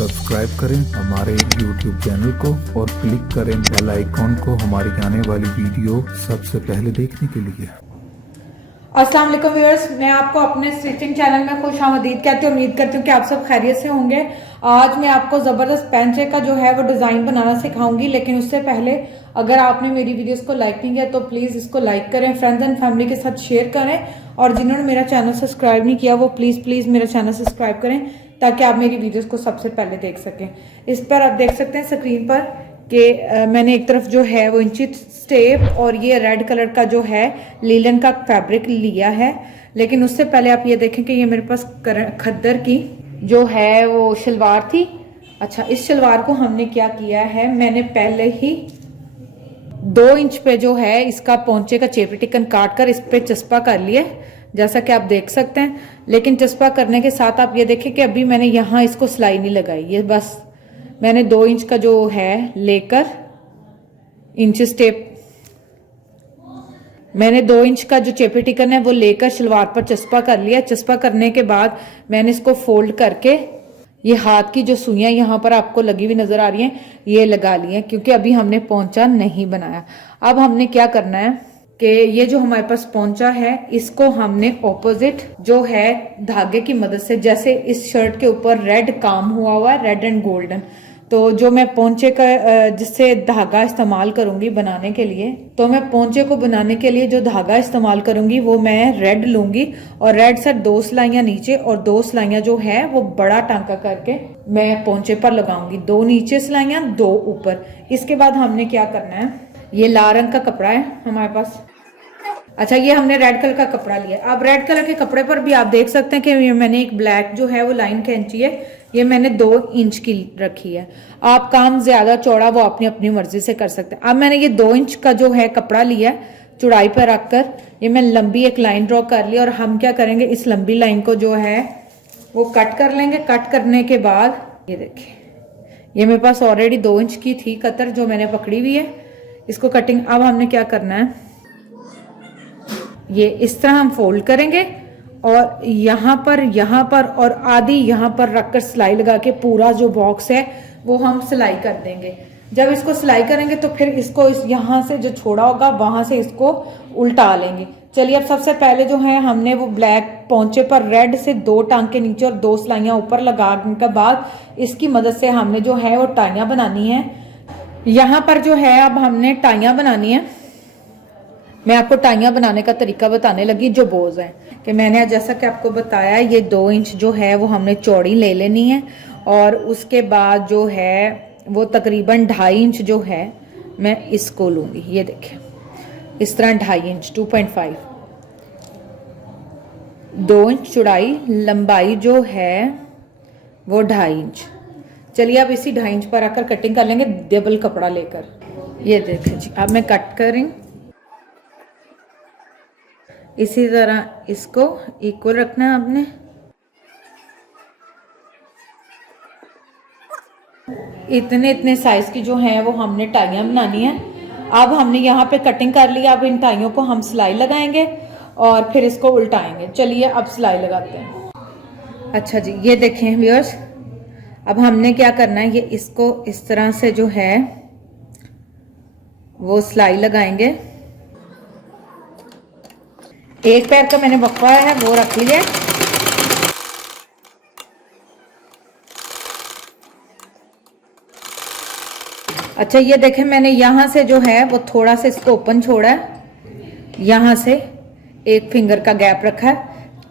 Subscribe करें हमारे YouTube channel को और क्लिक करें बेल आइकॉन को हमारी आने वाली वीडियो सबसे पहले देखने के लिए। अस्सलाम वालेकुम व्यूअर्स, मैं आपको अपने स्टिचिंग चैनल में खुश आमदीद कहती हूँ। उम्मीद करती हूँ कि आप सब खैरियत से होंगे। आज मैं आपको ज़बरदस्त पैंचे का जो है वो डिज़ाइन बनाना सिखाऊंगी, लेकिन उससे पहले अगर आपने मेरी वीडियोस को लाइक नहीं किया तो प्लीज़ इसको लाइक करें, फ्रेंड्स एंड फैमिली के साथ शेयर करें, और जिन्होंने मेरा चैनल सब्सक्राइब नहीं किया वो प्लीज़ मेरा चैनल सब्सक्राइब करें ताकि आप मेरी वीडियोज़ को सबसे पहले देख सकें। इस पर आप देख सकते हैं स्क्रीन पर कि मैंने एक तरफ जो है वो इंची स्टेप और ये रेड कलर का जो है लीलन का फैब्रिक लिया है। लेकिन उससे पहले आप ये देखें कि ये मेरे पास खद्दर की जो है वो शलवार थी। अच्छा, इस शलवार को हमने क्या किया है, मैंने पहले ही 2 इंच पे जो है इसका पोंचे का चेपी टिकन काट कर इस पे चस्पा कर लिया, जैसा कि आप देख सकते हैं। लेकिन चस्पा करने के साथ आप ये देखें कि अभी मैंने यहाँ इसको सिलाई नहीं लगाई, ये बस मैंने 2 इंच का जो है लेकर इंच स्टेप, मैंने 2 इंच का जो चेपी टिकन है वो लेकर शलवार पर चस्पा कर लिया। चस्पा करने के बाद मैंने इसको फोल्ड करके ये हाथ की जो सुइयां यहाँ पर आपको लगी हुई नजर आ रही हैं ये लगा ली हैं, क्योंकि अभी हमने पोंचा नहीं बनाया। अब हमने क्या करना है कि ये जो हमारे पास पोंचा है इसको हमने ऑपोजिट जो है धागे की मदद से, जैसे इस शर्ट के ऊपर रेड काम हुआ है, रेड एंड गोल्डन, तो जो मैं पोंचे का जिससे धागा इस्तेमाल करूंगी बनाने के लिए, तो मैं पोंचे को बनाने के लिए जो धागा इस्तेमाल करूंगी वो मैं रेड लूंगी, और रेड से 2 सिलाइयां नीचे और 2 सिलाइयां जो है वो बड़ा टांका करके मैं पोंचे पर लगाऊंगी। 2 नीचे सिलाइयां, 2 ऊपर। इसके बाद हमने क्या करना है, ये लाल रंग का कपड़ा है हमारे पास। अच्छा, ये हमने रेड कलर का कपड़ा लिया। अब रेड कलर के कपड़े पर भी आप देख सकते हैं कि मैंने एक ब्लैक जो है वो लाइन खींची है, ये मैंने 2 इंच की रखी है। आप काम ज्यादा चौड़ा वो अपनी अपनी मर्जी से कर सकते हैं। अब मैंने ये 2 इंच का जो है कपड़ा लिया चौड़ाई पर रखकर ये मैं लंबी एक लाइन ड्रॉ कर ली, और हम क्या करेंगे इस लंबी लाइन को जो है वो कट कर लेंगे। कट करने के बाद ये देखिए, ये मेरे पास ऑलरेडी 2 इंच की थी कतर जो मैंने पकड़ी हुई है, इसको कटिंग। अब हमने क्या करना है, ये इस तरह हम फोल्ड करेंगे और यहाँ पर और आधी यहाँ पर रखकर सिलाई लगा के पूरा जो बॉक्स है वो हम सिलाई कर देंगे। जब इसको सिलाई करेंगे तो फिर इसको यहाँ से जो छोड़ा होगा वहां से इसको उल्टा लेंगे। चलिए, अब सबसे पहले जो है हमने वो ब्लैक पोंचे पर रेड से 2 टांके नीचे और 2 सिलाइयां ऊपर लगाने के बाद इसकी मदद से हमने जो है वो टाइयां बनानी है। यहाँ पर जो है अब हमने टाइयां बनानी है। मैं आपको टाइयां बनाने का तरीका बताने लगी। जो बोज है कि मैंने जैसा कि आपको बताया, ये 2 इंच जो है वो हमने चौड़ी ले लेनी है, और उसके बाद जो है वो तकरीबन 2.5 इंच जो है मैं इसको लूंगी। ये देखें, इस तरह 2.5 इंच 2.5, 2 इंच चौड़ाई, लंबाई जो है वो 2.5 इंच। चलिए, अब इसी 2.5 इंच पर आकर कटिंग कर लेंगे डबल कपड़ा लेकर। ये देखें जी, अब मैं कट करें इसी तरह, इसको इक्वल रखना है आपने। इतने साइज की जो है वो हमने टाइयां बनानी है। अब हमने यहाँ पे कटिंग कर ली। अब इन टाइयों को हम सिलाई लगाएंगे और फिर इसको उल्टाएंगे। चलिए, अब सिलाई लगाते हैं। अच्छा जी, ये देखें व्यूअर्स, अब हमने क्या करना है, ये इसको इस तरह से जो है वो सिलाई लगाएंगे। एक पैर का मैंने वक्फा है वो रख लिया। अच्छा, ये देखें मैंने यहाँ से जो है वो थोड़ा सा इसको ओपन छोड़ा है, यहाँ से 1 फिंगर का गैप रखा है,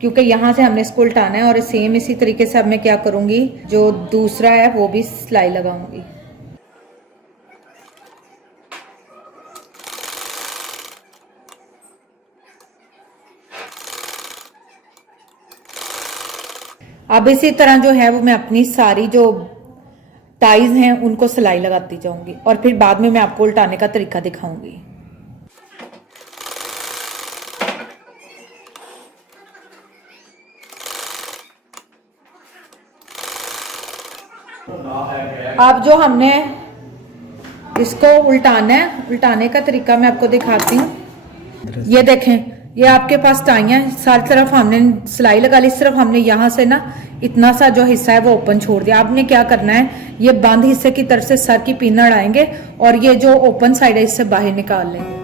क्योंकि यहाँ से हमने इसको उल्टाना है। और सेम इसी तरीके से अब मैं क्या करूंगी, जो दूसरा है वो भी सिलाई लगाऊंगी। अब इसी तरह जो है वो मैं अपनी सारी जो टाइज हैं उनको सिलाई लगाती जाऊंगी, और फिर बाद में मैं आपको उल्टाने का तरीका दिखाऊंगी। अब जो हमने इसको उल्टाना है, उल्टाने का तरीका मैं आपको दिखाती हूँ। ये देखें, ये आपके पास टाइयां, सारी तरफ हमने सिलाई लगा ली। सिर्फ हमने यहाँ से ना इतना सा जो हिस्सा है वो ओपन छोड़ दिया। आपने क्या करना है, ये बंद हिस्से की तरफ से सर की पिन अड़ाएंगे और ये जो ओपन साइड है इससे बाहर निकाल लेंगे।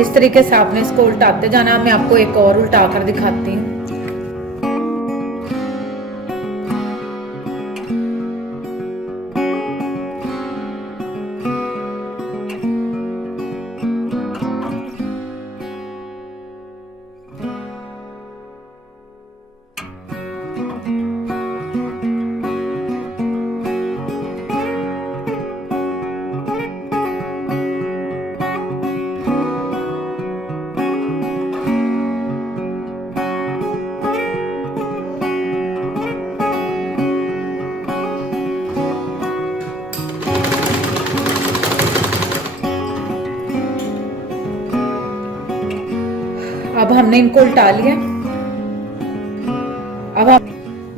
इस तरीके से आपने इसको उल्टाते जाना। मैं आपको एक और उल्टा कर दिखाती हूँ। अब हमने इनको उल्टा लिया।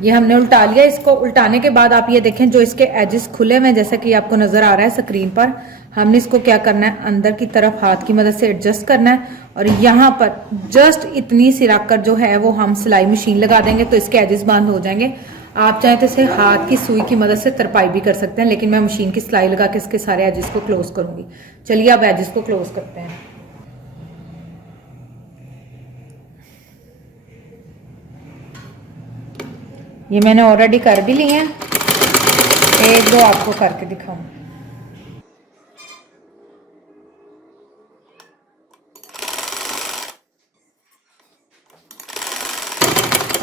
ये हमने उल्टा लिया। इसको उल्टाने के बाद आप ये देखें जो इसके एजेस खुले हुए जैसा कि आपको नजर आ रहा है स्क्रीन पर, हमने इसको क्या करना है, अंदर की तरफ हाथ की मदद से एडजस्ट करना है और यहाँ पर जस्ट इतनी सी रखकर जो है वो हम सिलाई मशीन लगा देंगे तो इसके एजेस बंद हो जाएंगे। आप चाहें तो इसे हाथ की सुई की मदद से तरपाई भी कर सकते हैं, लेकिन मैं मशीन की सिलाई लगा के इसके सारे एजेस को क्लोज करूंगी। चलिए अब एजेस को क्लोज करते हैं। ये मैंने ऑलरेडी कर भी लिए हैं, एक दो आपको करके दिखाऊं।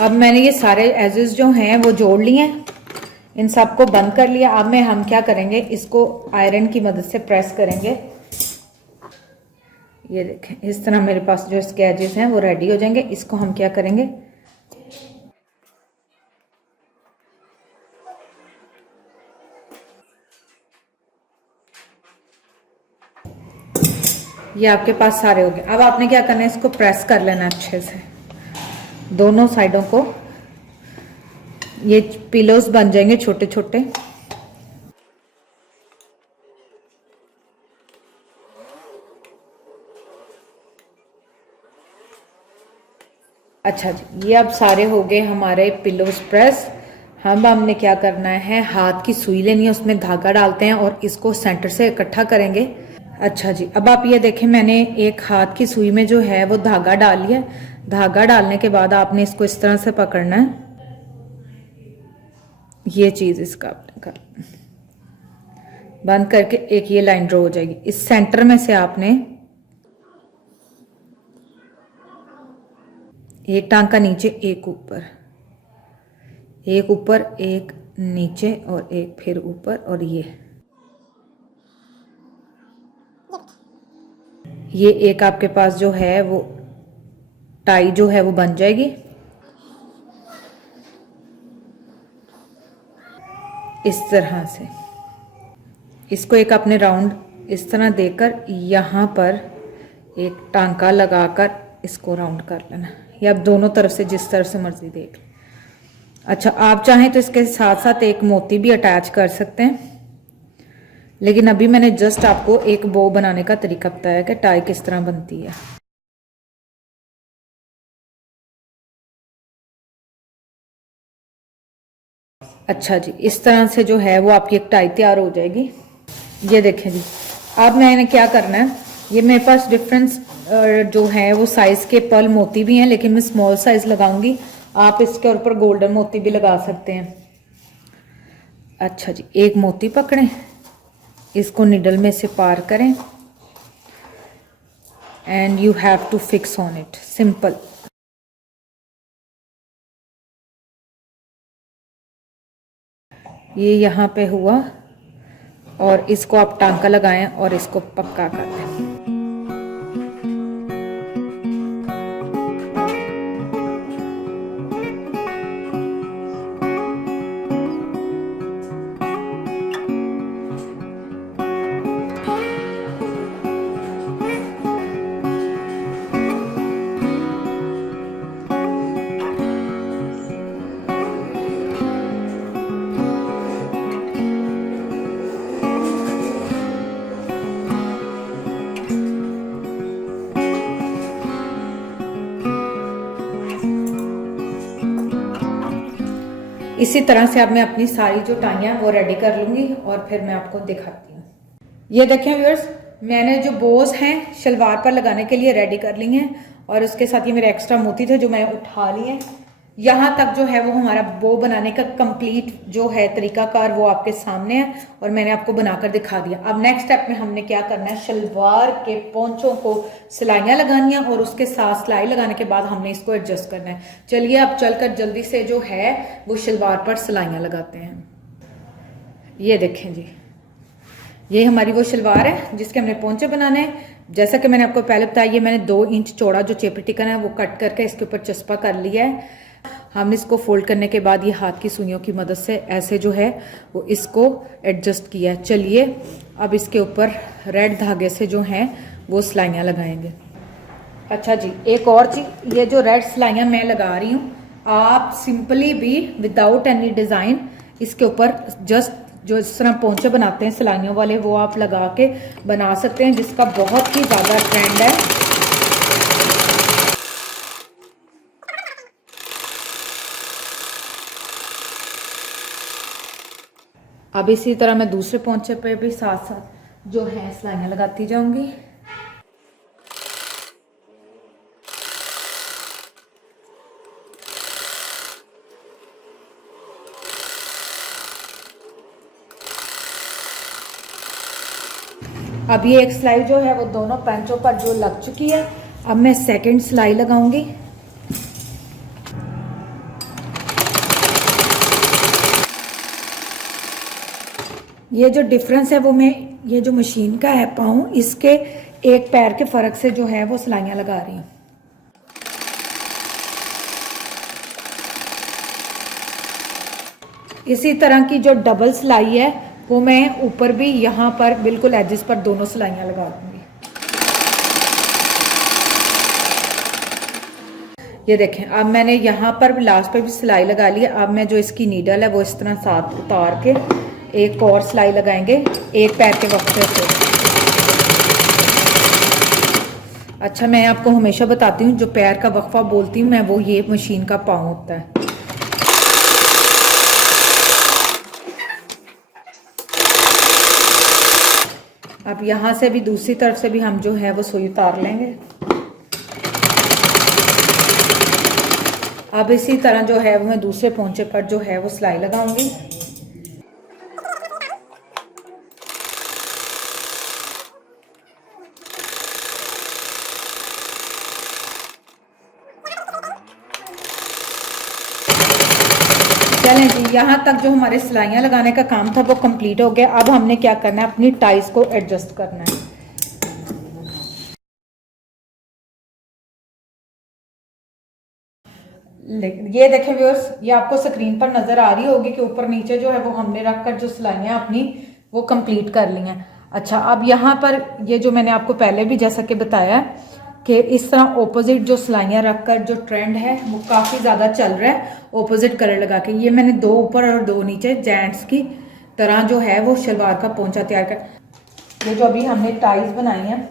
अब मैंने ये सारे एजेस जो हैं वो जोड़ लिए हैं, इन सबको बंद कर लिया। अब मैं हम क्या करेंगे, इसको आयरन की मदद से प्रेस करेंगे। ये देखें इस तरह मेरे पास जो इसके एजेस हैं वो रेडी हो जाएंगे। इसको हम क्या करेंगे, ये आपके पास सारे हो गए। अब आपने क्या करना है, इसको प्रेस कर लेना अच्छे से दोनों साइडों को। ये पिलोस बन जाएंगे छोटे छोटे। अच्छा जी, ये अब सारे हो गए हमारे पिलोस प्रेस। हमने क्या करना है, हाथ की सुई लेनी है, उसमें धागा डालते हैं और इसको सेंटर से इकट्ठा करेंगे। अच्छा जी, अब आप ये देखें मैंने एक हाथ की सुई में जो है वो धागा डाल लिया। धागा डालने के बाद आपने इसको इस तरह से पकड़ना है, ये चीज इसका आपने कर बंद करके एक ये लाइन ड्रॉ हो जाएगी। इस सेंटर में से आपने एक टांका नीचे, एक ऊपर, एक ऊपर, एक नीचे और एक फिर ऊपर, और ये एक आपके पास जो है वो टाई जो है वो बन जाएगी। इस तरह से इसको एक अपने राउंड इस तरह देकर यहाँ पर एक टांका लगाकर इसको राउंड कर लेना। या आप दोनों तरफ से जिस तरफ से मर्जी देख लें। अच्छा, आप चाहें तो इसके साथ साथ एक मोती भी अटैच कर सकते हैं, लेकिन अभी मैंने जस्ट आपको एक बो बनाने का तरीका बताया कि टाई किस तरह बनती है। अच्छा जी, इस तरह से जो है वो आपकी एक टाई तैयार हो जाएगी। ये देखें जी, अब मैंने क्या करना है, ये मेरे पास डिफरेंस जो है वो साइज के पर्ल मोती भी हैं, लेकिन मैं स्मॉल साइज लगाऊंगी। आप इसके ऊपर गोल्डन मोती भी लगा सकते हैं। अच्छा जी, एक मोती पकड़ें, इसको निडल में से पार करें and you have to fix on it, simple. ये यहाँ पे हुआ और इसको आप टांका लगाएं और इसको पक्का कर दें। इसी तरह से अब मैं अपनी सारी जो टाइयाँ वो रेडी कर लूँगी और फिर मैं आपको दिखाती हूँ। ये देखें व्यूअर्स, मैंने जो बोज हैं शलवार पर लगाने के लिए रेडी कर ली हैं और उसके साथ ये मेरे एक्स्ट्रा मोती थे जो मैंने उठा लिए हैं। यहाँ तक जो है वो हमारा बो बनाने का कंप्लीट जो है तरीकाकार वो आपके सामने है और मैंने आपको बनाकर दिखा दिया। अब नेक्स्ट स्टेप में हमने क्या करना है, शलवार के पोंचों को सिलाइयाँ लगानी है और उसके साथ सिलाई लगाने के बाद हमने इसको एडजस्ट करना है। चलिए अब चलकर जल्दी से जो है वो शलवार पर सिलाइयाँ लगाते हैं। ये देखें जी, ये हमारी वो शलवार है जिसके हमने पोंचे बनाने हैं। जैसा कि मैंने आपको पहले बताया, ये मैंने 2 इंच चौड़ा जो चेपी टिकन है वो कट करके इसके ऊपर चस्पा कर लिया है। हमने इसको फोल्ड करने के बाद ये हाथ की सुइयों की मदद से ऐसे जो है वो इसको एडजस्ट किया है। चलिए अब इसके ऊपर रेड धागे से जो हैं वो सिलाइयाँ लगाएंगे। अच्छा जी, एक और चीज़, ये जो रेड सिलाइयाँ मैं लगा रही हूँ, आप सिंपली भी विदाउट एनी डिज़ाइन इसके ऊपर जस्ट जो इस तरह पोंचे बनाते हैं सिलाइयों वाले वो आप लगा के बना सकते हैं, जिसका बहुत ही ज़्यादा ट्रेंड है। अब इसी तरह मैं दूसरे पोंचे पे भी साथ साथ जो है सिलाइयाँ लगाती जाऊंगी। अब ये एक सिलाई जो है वो दोनों पेंचों पर जो लग चुकी है, अब मैं सेकंड सिलाई लगाऊंगी। ये जो डिफरेंस है वो मैं ये जो मशीन का है पाँव, इसके एक पैर के फर्क से जो है वो सिलाइयाँ लगा रही हूँ। इसी तरह की जो डबल सिलाई है वो मैं ऊपर भी यहाँ पर बिल्कुल एजेस पर दोनों सिलाइयाँ लगा दूंगी। ये देखें, अब मैंने यहाँ पर भी लास्ट पर भी सिलाई लगा ली है। अब मैं जो इसकी नीडल है वो इस तरह साथ उतार के एक और सिलाई लगाएंगे एक पैर के वक्फे से। अच्छा, मैं आपको हमेशा बताती हूँ जो पैर का वक्फा बोलती हूँ मैं, वो ये मशीन का पाँव होता है। अब यहाँ से भी दूसरी तरफ से भी हम जो है वो सुई उतार लेंगे। अब इसी तरह जो है वो मैं दूसरे पोंचे पर जो है वो सिलाई लगाऊंगी। चलें जी, यहाँ तक जो हमारे सिलाइयाँ लगाने का काम था वो कंप्लीट हो गया। अब हमने क्या करना है, अपनी टाइज को एडजस्ट करना है। ये देखें व्यूअर्स, ये आपको स्क्रीन पर नजर आ रही होगी कि ऊपर नीचे जो है वो हमने रखकर जो सिलाइयाँ अपनी वो कंप्लीट कर ली हैं। अच्छा, अब यहाँ पर ये जो मैंने आपको पहले भी जैसा कि बताया कि इस तरह ऑपोजिट जो सिलाइयाँ रखकर जो ट्रेंड है वो काफ़ी ज़्यादा चल रहा है, ऑपोजिट कलर लगा के। ये मैंने 2 ऊपर और 2 नीचे जेंट्स की तरह जो है वो शलवार का पोंचा तैयार कर। ये जो अभी हमने टाइज बनाई हैं,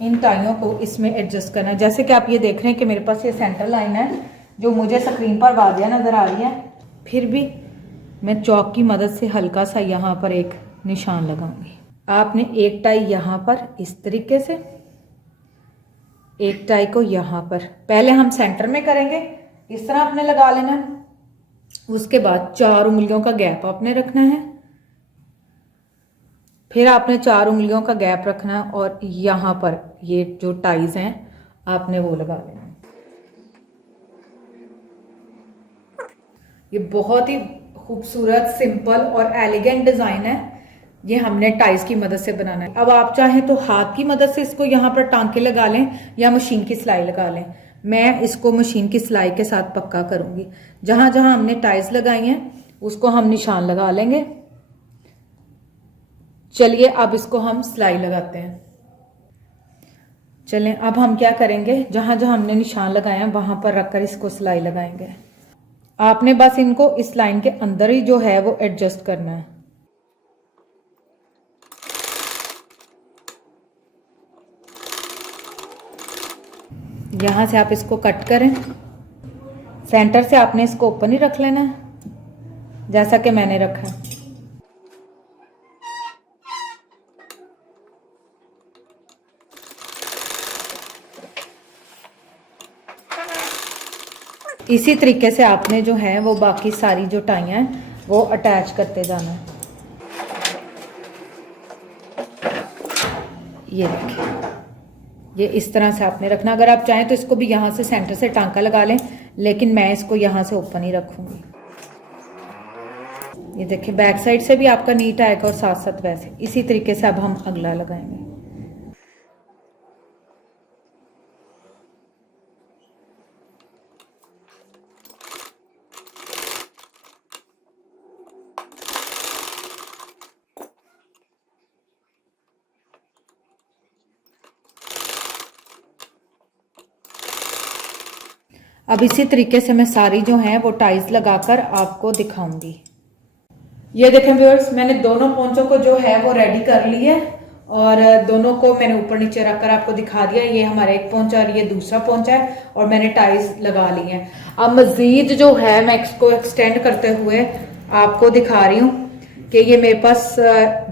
इन टाइयों को इसमें एडजस्ट करना है। जैसे कि आप ये देख रहे हैं कि मेरे पास ये सेंटर लाइन है जो मुझे स्क्रीन पर वादिया नज़र आ रही है, फिर भी मैं चौक की मदद से हल्का सा यहाँ पर एक निशान लगाऊंगी। आपने एक टाई यहाँ पर इस तरीके से, एक टाई को यहाँ पर पहले हम सेंटर में करेंगे, इस तरह आपने लगा लेना है। उसके बाद 4 उंगलियों का गैप आपने रखना है, फिर आपने 4 उंगलियों का गैप रखना है और यहाँ पर ये जो टाइज हैं आपने वो लगा लेना है। ये बहुत ही खूबसूरत, सिंपल और एलिगेंट डिज़ाइन है। ये हमने टाइज की मदद से बनाना है। अब आप चाहें तो हाथ की मदद से इसको यहाँ पर टांके लगा लें या मशीन की सिलाई लगा लें। मैं इसको मशीन की सिलाई के साथ पक्का करूँगी। जहाँ जहाँ हमने टाइज लगाई हैं उसको हम निशान लगा लेंगे। चलिए अब इसको हम सिलाई लगाते हैं। चलें, अब हम क्या करेंगे, जहाँ जहाँ हमने निशान लगाए हैं वहाँ पर रखकर इसको सिलाई लगाएंगे। आपने बस इनको इस लाइन के अंदर ही जो है वो एडजस्ट करना है। यहाँ से आप इसको कट करें, सेंटर से आपने इसको ओपन ही रख लेना है जैसा कि मैंने रखा है। इसी तरीके से आपने जो है वो बाकी सारी जो टाइयाँ हैं वो अटैच करते जाना है। ये देखिए, ये इस तरह से आपने रखना। अगर आप चाहें तो इसको भी यहाँ से सेंटर से टांका लगा लें, लेकिन मैं इसको यहाँ से ओपन ही रखूंगी। ये देखिए, बैक साइड से भी आपका नीट आएगा और साथ साथ वैसे। इसी तरीके से अब हम अगला लगाएंगे। अब इसी तरीके से मैं सारी जो है वो टाइज लगाकर आपको दिखाऊंगी। ये देखें व्यूअर्स, मैंने दोनों पोंचों को जो है वो रेडी कर लिया और दोनों को मैंने ऊपर नीचे रखकर आपको दिखा दिया। ये हमारा एक पोंचा और ये दूसरा पोंचा है और मैंने टाइज लगा ली है। अब मजीद जो है मैं इसको एक्सटेंड करते हुए आपको दिखा रही हूँ कि ये मेरे पास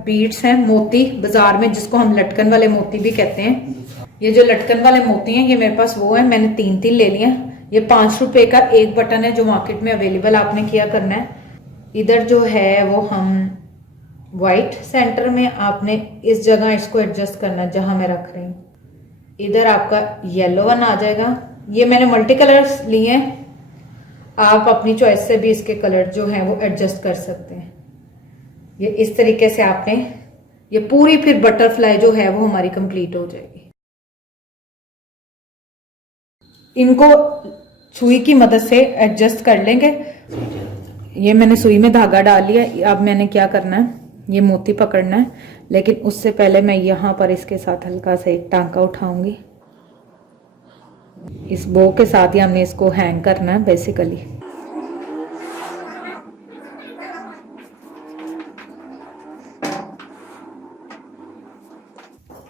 बीड्स हैं, मोती बाजार में जिसको हम लटकन वाले मोती भी कहते हैं। ये जो लटकन वाले मोती हैं ये मेरे पास वो है, मैंने 3 ले लिए हैं। ये 5 रुपए का एक बटन है जो मार्केट में अवेलेबल आपने किया करना है। इधर जो है वो हम वाइट सेंटर में आपने इस जगह इसको एडजस्ट करना है जहां मैं रख रही हूँ। इधर आपका येलो वन आ जाएगा। ये मैंने मल्टी कलर्स लिए हैं, आप अपनी चॉइस से भी इसके कलर जो है वो एडजस्ट कर सकते हैं। ये इस तरीके से आपने ये पूरी फिर बटरफ्लाई जो है वो हमारी कंप्लीट हो जाएगी। इनको सुई की मदद से एडजस्ट कर लेंगे। ये मैंने सुई में धागा डाल लिया। अब मैंने क्या करना है, ये मोती पकड़ना है, लेकिन उससे पहले मैं यहाँ पर इसके साथ हल्का सा एक टांका उठाऊंगी। इस बो के साथ ही हमने इसको हैंग करना है बेसिकली।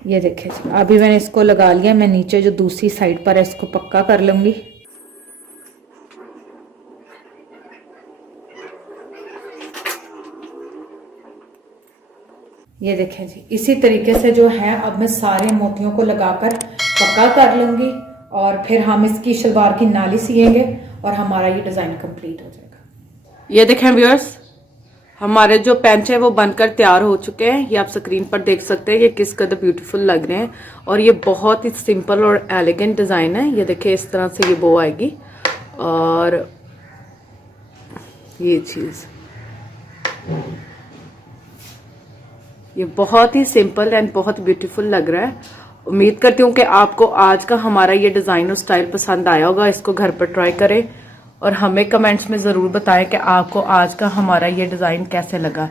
ये देखिए, अभी मैंने इसको लगा लिया। मैं नीचे जो दूसरी साइड पर है इसको पक्का कर लूंगी। ये देखें जी, इसी तरीके से जो है अब मैं सारे मोतियों को लगाकर पक्का कर लूंगी और फिर हम इसकी शलवार की नाली सिएंगे और हमारा ये डिजाइन कंप्लीट हो जाएगा। ये देखें व्यूअर्स, हमारे जो पैंच है वो बनकर तैयार हो चुके हैं। ये आप स्क्रीन पर देख सकते हैं ये किस कदर ब्यूटीफुल लग रहे हैं और ये बहुत ही सिंपल और एलिगेंट डिजाइन है। ये देखिए, इस तरह से ये बो आएगी और ये चीज, ये बहुत ही सिंपल एंड बहुत ब्यूटीफुल लग रहा है। उम्मीद करती हूँ कि आपको आज का हमारा ये डिजाइन और स्टाइल पसंद आया होगा। इसको घर पर ट्राई करें और हमें कमेंट्स में ज़रूर बताएं कि आपको आज का हमारा ये डिज़ाइन कैसे लगा।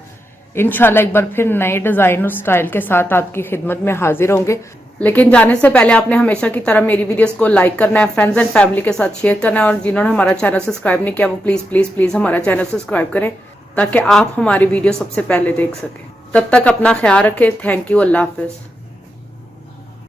इंशाल्लाह एक बार फिर नए डिज़ाइन और स्टाइल के साथ आपकी खिदमत में हाजिर होंगे। लेकिन जाने से पहले आपने हमेशा की तरह मेरी वीडियोस को लाइक करना है, फ्रेंड्स एंड फैमिली के साथ शेयर करना है और जिन्होंने हमारा चैनल सब्सक्राइब नहीं किया वो प्लीज़ प्लीज़ प्लीज़ हमारा चैनल सब्सक्राइब करें ताकि आप हमारी वीडियो सबसे पहले देख सकें। तब तक अपना ख्याल रखें। Thank you. अल्लाह हाफिज़।